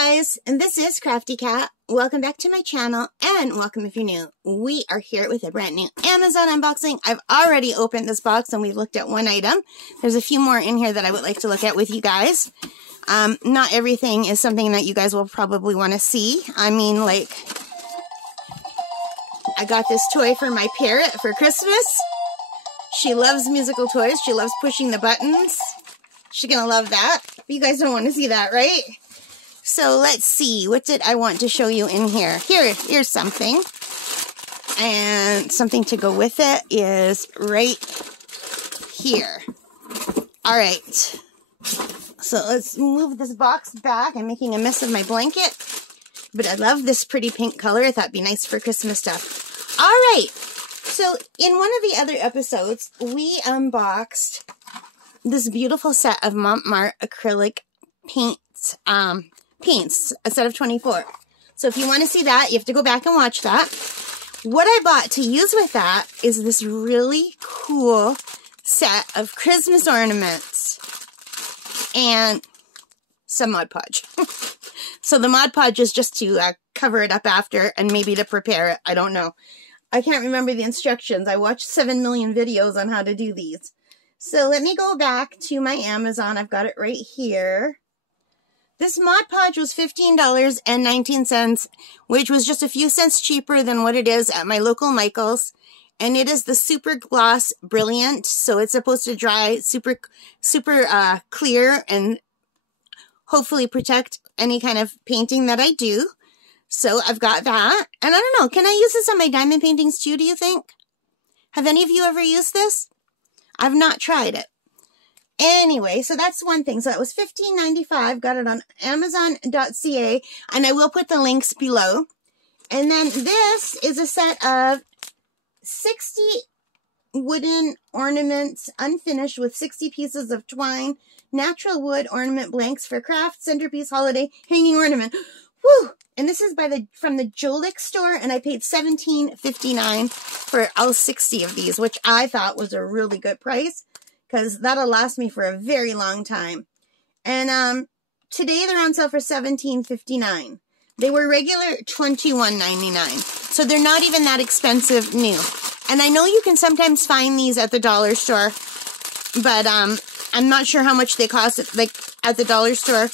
guys, and this is Crafty Cat. Welcome back to my channel, and welcome if you're new. We are here with a brand new Amazon unboxing. I've already opened this box and we've looked at one item. There's a few more in here that I would like to look at with you guys. Not everything is something that you guys will probably want to see. I mean, like, I got this toy for my parrot for Christmas. She loves musical toys. She loves pushing the buttons. She's gonna love that. You guys don't want to see that, right? So let's see. What did I want to show you in here? Here's something. And something to go with it is right here. All right. So let's move this box back. I'm making a mess of my blanket. But I love this pretty pink color. I thought it'd be nice for Christmas stuff. All right. So in one of the other episodes, we unboxed this beautiful set of Mont Marte acrylic paints, a set of 24. So if you want to see that, you have to go back and watch that. What I bought to use with that is this really cool set of Christmas ornaments and some Mod Podge. So the Mod Podge is just to cover it up after and maybe to prepare it. I don't know. I can't remember the instructions. I watched 7 million videos on how to do these. So let me go back to my Amazon. I've got it right here. This Mod Podge was $15.19, which was just a few cents cheaper than what it is at my local Michael's. And it is the Super Gloss Brilliant. So it's supposed to dry super clear and hopefully protect any kind of painting that I do. So I've got that. And I don't know, can I use this on my diamond paintings too, do you think? Have any of you ever used this? I've not tried it. Anyway, so that's one thing. So that was $15.95. Got it on Amazon.ca, and I will put the links below. And then this is a set of 60 wooden ornaments, unfinished, with 60 pieces of twine, natural wood ornament blanks for craft, centerpiece, holiday, hanging ornament. Woo! And this is from the Jolic store, and I paid $17.59 for all 60 of these, which I thought was a really good price, because that'll last me for a very long time. And today they're on sale for $17.59. They were regular $21.99, so they're not even that expensive new. And I know you can sometimes find these at the dollar store, but I'm not sure how much they cost like at the dollar store.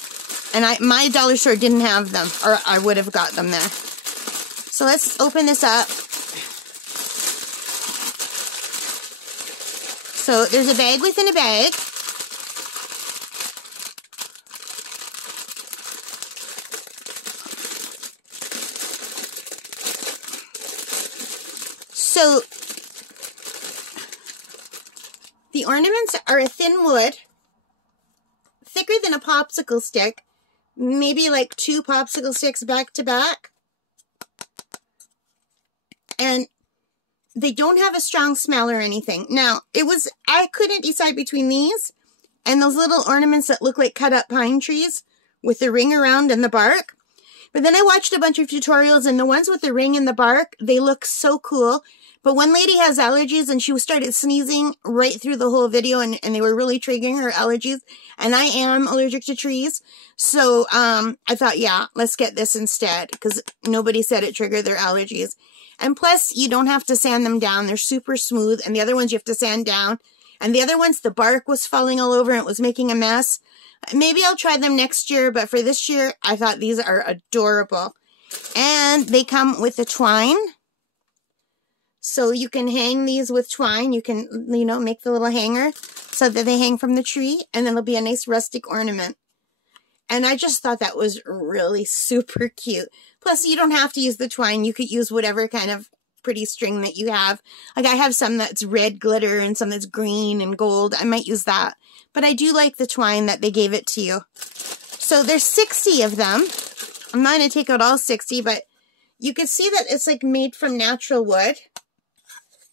And my dollar store didn't have them, or I would have got them there. So let's open this up. So there's a bag within a bag. So the ornaments are a thin wood, thicker than a popsicle stick. Maybe like 2 popsicle sticks back to back. And they don't have a strong smell or anything. Now, I couldn't decide between these and those little ornaments that look like cut up pine trees with the ring around and the bark. But then I watched a bunch of tutorials, and the ones with the ring and the bark, they look so cool. But one lady has allergies, and she started sneezing right through the whole video, and they were really triggering her allergies. And I am allergic to trees. So I thought, yeah, let's get this instead, because nobody said it triggered their allergies. And plus, you don't have to sand them down. They're super smooth. And the other ones you have to sand down. And the other ones, the bark was falling all over and it was making a mess. Maybe I'll try them next year, but for this year, I thought these are adorable. And they come with the twine. So you can hang these with twine. You can, make the little hanger so that they hang from the tree, and then it'll be a nice rustic ornament. And I just thought that was really super cute. Plus, you don't have to use the twine. You could use whatever kind of pretty string that you have. Like, I have some that's red glitter and some that's green and gold. I might use that. But I do like the twine that they gave it to you. So there's 60 of them. I'm not going to take out all 60, but you can see that it's like made from natural wood.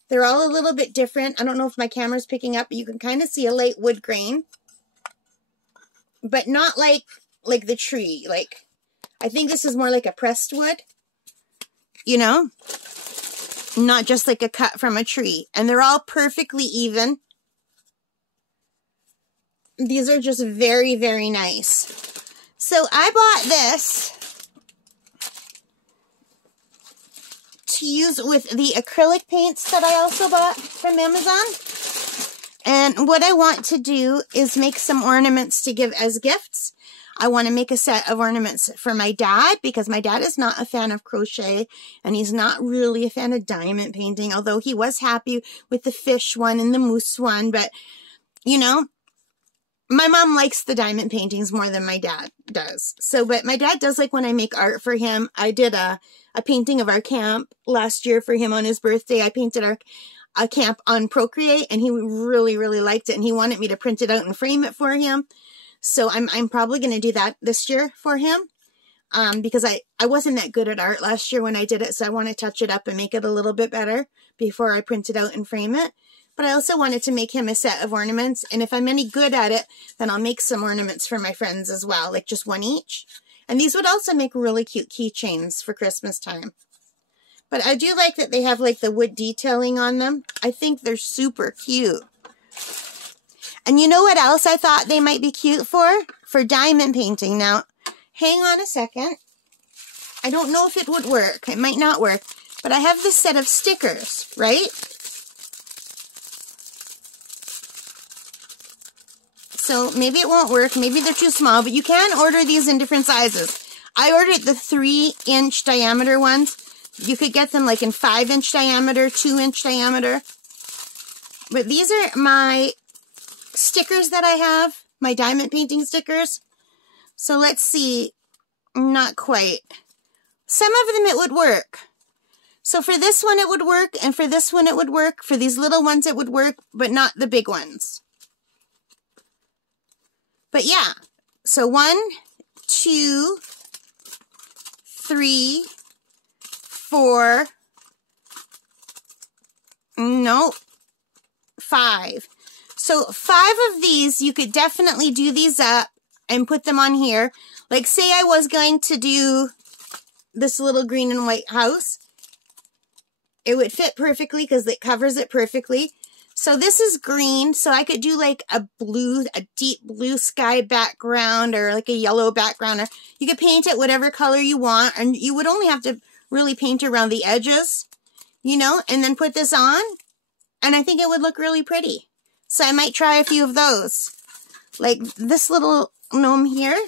They're all a little bit different. I don't know if my camera's picking up, but you can kind of see a light wood grain. But not like the tree. Like, I think this is more like a pressed wood. Not just like a cut from a tree. And they're all perfectly even. These are just very, very nice. So I bought this to use with the acrylic paints that I also bought from Amazon. And what I want to do is make some ornaments to give as gifts. I want to make a set of ornaments for my dad because my dad is not a fan of crochet and he's not really a fan of diamond painting, although he was happy with the fish one and the moose one. But, you know, my mom likes the diamond paintings more than my dad does. So, but my dad does like when I make art for him. I did a painting of our camp last year for him on his birthday. I painted a camp on Procreate and he really, really liked it. And he wanted me to print it out and frame it for him. So I'm probably going to do that this year for him. Because I wasn't that good at art last year when I did it. So I want to touch it up and make it a little bit better before I print it out and frame it. But I also wanted to make him a set of ornaments. And if I'm any good at it, then I'll make some ornaments for my friends as well. Like just one each. And these would also make really cute keychains for Christmas time. But I do like that they have like the wood detailing on them. I think they're super cute. And you know what else I thought they might be cute for? For diamond painting. Now, hang on a second. I don't know if it would work. It might not work. But I have this set of stickers, right? So maybe it won't work. Maybe they're too small. But you can order these in different sizes. I ordered the 3-inch diameter ones. You could get them like in 5-inch diameter, 2-inch diameter. But these are my stickers that I have. My diamond painting stickers. So let's see. Not quite. Some of them it would work. So for this one it would work. And for this one it would work. For these little ones it would work. But not the big ones. But yeah. So 1, 2, 3, 4, nope, 5. So 5 of these, you could definitely do these up and put them on here. Like say I was going to do this little green and white house. It would fit perfectly because it covers it perfectly. So this is green, so I could do like a deep blue sky background or like a yellow background. Or you could paint it whatever color you want, and you would only have to really paint around the edges, you know, and then put this on, and I think it would look really pretty. So I might try a few of those. Like this little gnome here.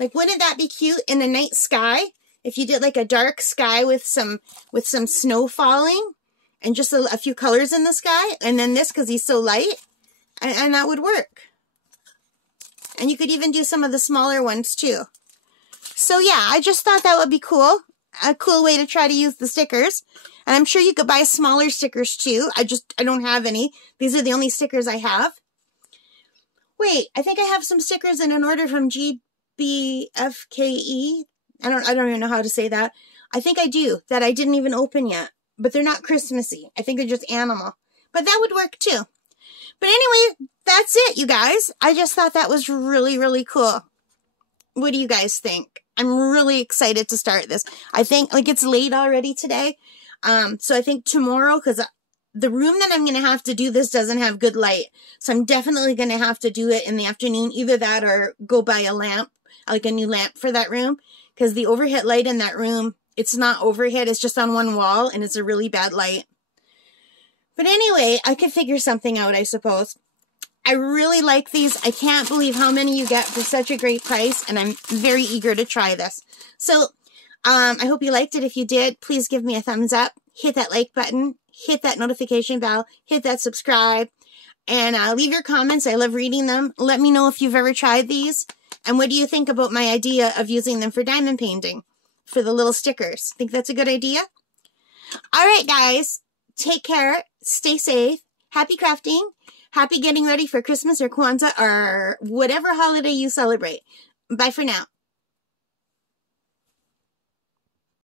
Like wouldn't that be cute in a night sky? If you did like a dark sky with some snow falling and just a few colors in the sky, and then this because he's so light, and that would work. And you could even do some of the smaller ones too. So yeah, I just thought that would be cool. A cool way to try to use the stickers. And I'm sure you could buy smaller stickers too. I don't have any. These are the only stickers I have. Wait, I think I have some stickers in an order from GBFKE. I don't even know how to say that. I think I do, that I didn't even open yet. But they're not Christmassy. I think they're just animal. But that would work too. But anyway, that's it, you guys. I just thought that was really, really cool. What do you guys think? I'm really excited to start this. I think, like, it's late already today. So I think tomorrow, because the room that I'm going to have to do this doesn't have good light. So I'm definitely going to have to do it in the afternoon. Either that or go buy a lamp, like a new lamp for that room. Because the overhead light in that room, it's not overhead. It's just on one wall, and it's a really bad light. But anyway, I could figure something out, I suppose. I really like these. I can't believe how many you get for such a great price, and I'm very eager to try this. So, I hope you liked it. If you did, please give me a thumbs up. Hit that like button. Hit that notification bell. Hit that subscribe. And leave your comments. I love reading them. Let me know if you've ever tried these. And what do you think about my idea of using them for diamond painting? For the little stickers. Think that's a good idea? Alright guys, take care, stay safe, happy crafting, happy getting ready for Christmas or Kwanzaa or whatever holiday you celebrate. Bye for now.